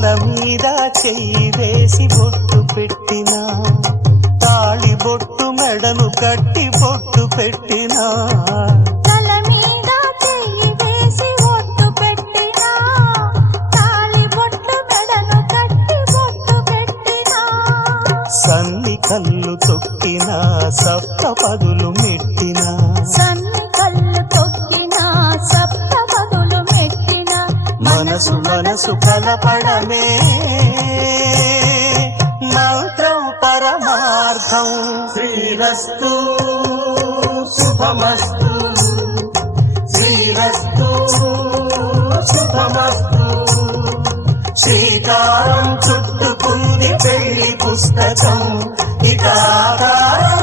తల మీద చెయ్యి వేసి బొట్టు పెట్టినా, తాళి బొట్టు మెడను కట్టి బొట్టు పెట్టినా, తల మీద చెయ్యి వేసి బొట్టు పెట్టినా, తాళి బొట్టు మెడను కట్టి బొట్టు పెట్టినా, సన్ని కళ్ళు తొక్కినా సప్త పదులు మెట్టినా, సన్ని కళ్ళు తొక్కినా సప్త పదులు మెట్టినా, మనసు మనసు కలపడమే మంత్రం పరమార్థం. శ్రీరస్తు శుభమస్తు, శ్రీరస్తు శుభమస్తు. శ్రీకారం చుట్టుకుంది పెళ్లి పుస్తకం, ఇక ఆకారం